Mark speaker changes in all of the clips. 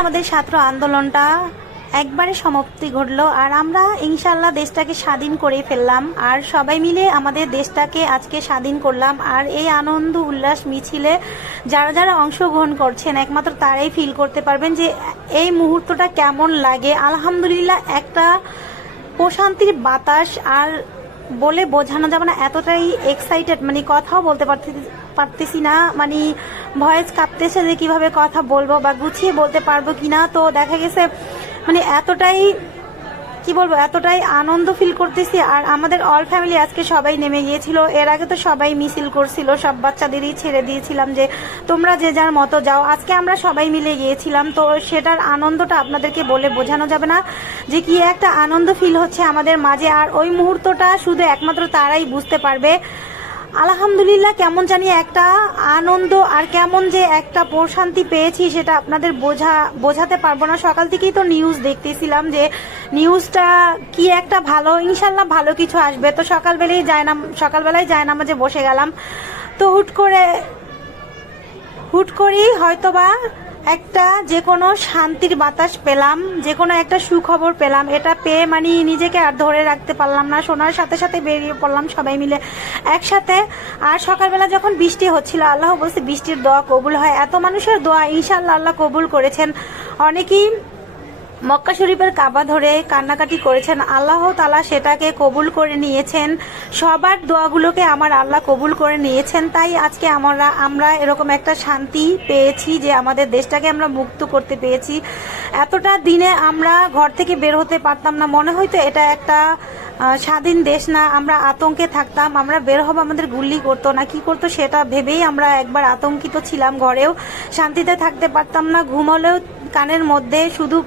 Speaker 1: আমাদের ছাত্র আন্দোলনটা একবারে সমাপ্তি ঘটলো আর আমরা ইনশাল্লাহ দেশটাকে স্বাধীন করে ফেললাম আর সবাই মিলে আমাদের দেশটাকে আজকে স্বাধীন করলাম আর এই আনন্দ উল্লাস মিছিলে যারা যারা অংশগ্রহণ করছেন, একমাত্র তারাই ফিল করতে পারবেন যে এই মুহূর্তটা কেমন লাগে। আলহামদুলিল্লাহ একটা প্রশান্তির বাতাস আর বলে বোঝানো যাবে না, এতটাই এক্সাইটেড মানে কথাও বলতে পারতে- পারতেছি না মানে ভয়েস কাঁপতেছে যে কীভাবে কথা বলব বা গুছিয়ে বলতে পারব কিনা। তো দেখা গেছে মানে এতটাই কি বলব, এতটাই আনন্দ ফিল করতেছি। আর আমাদের অল ফ্যামিলি আজকে সবাই নেমে গিয়েছিল। এর আগে তো সবাই মিছিল করছিল, সব বাচ্চাদেরই ছেড়ে দিয়েছিলাম যে, তোমরা যে যার মতো যাও। আজকে আমরা সবাই মিলে গিয়েছিলাম, তো সেটার আনন্দটা আপনাদেরকে বলে বোঝানো যাবে না যে কি একটা আনন্দ ফিল হচ্ছে আমাদের মাঝে। আর ওই মুহূর্তটা শুধু একমাত্র তারাই বুঝতে পারবে। আলহামদুলিল্লাহ, কেমন জানি একটা আনন্দ আর কেমন যে একটা প্রশান্তি পেয়েছি সেটা আপনাদের বোঝা, বোঝাতে পারব না। সকাল থেকেই তো নিউজ দেখতেছিলাম যে নিউজটা কি একটা ভালো ইনশাল্লাহ ভালো কিছু আসবে। তো সকালবেলায় যায় না সকালবেলায় যায় না যে বসে গেলাম। তো হুট করে, হুট করেই হয়তোবা একটা যে কোনো শান্তির বাতাস পেলাম যে কোনো একটা সুখবর পেলাম, এটা পেয়ে মানে নিজেকে আর ধরে রাখতে পারলাম না, শোনার সাথে সাথে বেরিয়ে পড়লাম সবাই মিলে। একসাথে আর সকালবেলা যখন বৃষ্টি হচ্ছিল, আল্লাহ বলছে বৃষ্টির দোয়া কবুল হয়। এত মানুষের দোয়া ইনশাল্লাহ আল্লাহ কবুল করেছেন। অনেকেই মক্কা শরীফের কাবা ধরে কান্নাকাটি করেছেন। আল্লাহ তালা সেটাকে কবুল করে নিয়েছেন। সবার দোয়াগুলোকে আমার আল্লাহ কবুল করে নিয়েছেন। তাই আজকে আমরা আমরা এরকম একটা শান্তি পেয়েছি যে আমাদের দেশটাকে আমরা মুক্ত করতে পেরেছি। এতটা দিনে আমরা ঘর থেকে বের হতে পারতাম না। মনে হয়তো এটা একটা স্বাধীন দেশ না। আমরা আতঙ্কে থাকতাম। আমরা বের হব আমাদের গুল্লি করতো না, কি করতো সেটা ভেবেই আমরা একবার আতঙ্কিত ছিলাম ঘরেও। শান্তিতে থাকতে পারতাম না। ঘুমলেও কানের মধ্যে শুধু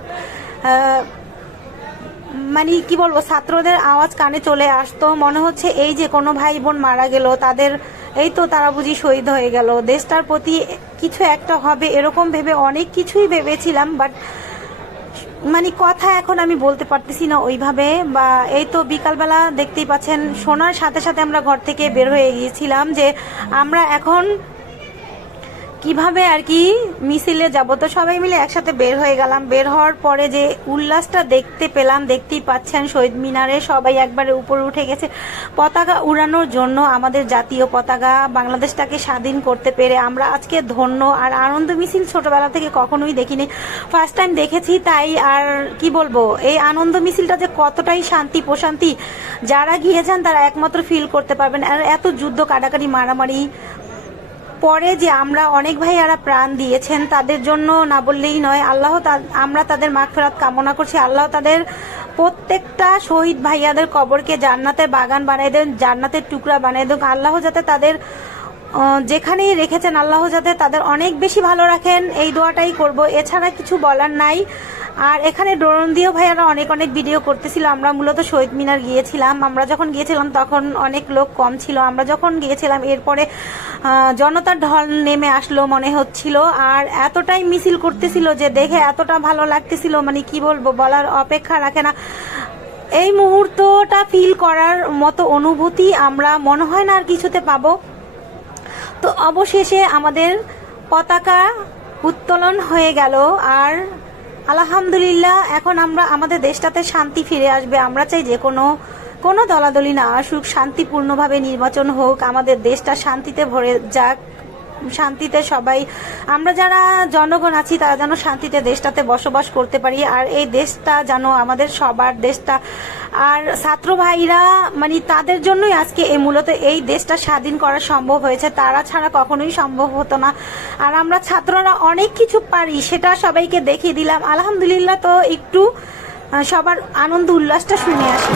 Speaker 1: মানে কি বলব, ছাত্রদের আওয়াজ কানে চলে আসতো। মনে হচ্ছে এই যে কোনো ভাই বোন মারা গেল, তাদের, এই তো তারা বুঝি শহীদ হয়ে গেল। দেশটার প্রতি কিছু একটা হবে এরকম ভেবে অনেক কিছুই ভেবেছিলাম বাট মানে কথা এখন আমি বলতে পারতেছি না ওইভাবে। বা এই তো বিকালবেলা দেখতেই পাচ্ছেন, শোনার সাথে সাথে আমরা ঘর থেকে বের হয়ে গিয়েছিলাম যে আমরা এখন কীভাবে আর কি মিছিলে যাব? তো সবাই মিলে একসাথে বের হয়ে গেলাম। বের হওয়ার পরে যে উল্লাসটা দেখতে পেলাম, দেখতেই পাচ্ছেন শহীদ মিনারে সবাই একবারে উপরে উঠে গেছে। পতাকা উড়ানোর জন্য আমাদের জাতীয় পতাকা বাংলাদেশটাকে স্বাধীন করতে পেরে আমরা আজকে ধন্য। আর আনন্দ মিছিল ছোটবেলা থেকে কখনোই দেখিনি। ফার্স্ট টাইম দেখেছি, তাই আর কি বলব? এই আনন্দ মিছিলটা যে কতটাই শান্তি প্রশান্তি যারা গিয়েছেন তারা একমাত্র ফিল করতে পারবেন। আর এত যুদ্ধ, কাটাকাটি, মারামারি পরে যে আমরা অনেক ভাইয়ারা প্রাণ দিয়েছেন, তাদের জন্য না বললেই নয়, আল্লাহ আমরা তাদের মাগফেরাত কামনা করছি। আল্লাহ তাদের প্রত্যেকটা শহীদ ভাইয়াদের কবরকে জান্নাতে বাগান বানিয়ে দেন, জান্নাতের টুকরা বানিয়ে দেন। আল্লাহ যাতে তাদের যেখানেই রেখেছেন আল্লাহ যাতে তাদের অনেক বেশি ভালো রাখেন, এই দোয়াটাই করব। এছাড়া কিছু বলার নাই। আর এখানে ড্রোন দিয়েও ভাইয়ারা অনেক অনেক ভিডিও করতেছিল। আমরা মূলত শহীদ মিনার গিয়েছিলাম। আমরা যখন গিয়েছিলাম তখন অনেক লোক কম ছিল। আমরা যখন গিয়েছিলাম এরপরে জনতার ঢল নেমে আসলো মনে হচ্ছিল। আর এতটাই মিছিল করতেছিল যে দেখে এতটা ভালো লাগতেছিল। মানে কি বলব, বলার অপেক্ষা রাখে না। এই মুহূর্তটা ফিল করার মতো অনুভূতি আমরা মনে হয় না আর কিছুতে পাবো। তো অবশেষে আমাদের পতাকা উত্তোলন হয়ে গেল। আর আলহামদুলিল্লাহ, এখন আমরা আমাদের দেশটাতে শান্তি ফিরে আসবে। আমরা চাই যে কোনো কোনো দলাদলি না আসুক, শান্তিপূর্ণভাবে নির্বাচন হোক, আমাদের দেশটা শান্তিতে ভরে যাক। শান্তিতে সবাই, আমরা যারা জনগণ আছি তারা যেন শান্তিতে দেশটাতে বসবাস করতে পারি, আর এই দেশটা যেন আমাদের সবার দেশটা। আর ছাত্র ভাইরা মানে তাদের জন্যই আজকে এই মূলত এই দেশটা স্বাধীন করা সম্ভব হয়েছে, তারা ছাড়া কখনোই সম্ভব হতো না। আর আমরা ছাত্ররা অনেক কিছু পারি, সেটা সবাইকে দেখিয়ে দিলাম। আলহামদুলিল্লাহ তো একটু সবার আনন্দ উল্লাসটা শুনে আসি।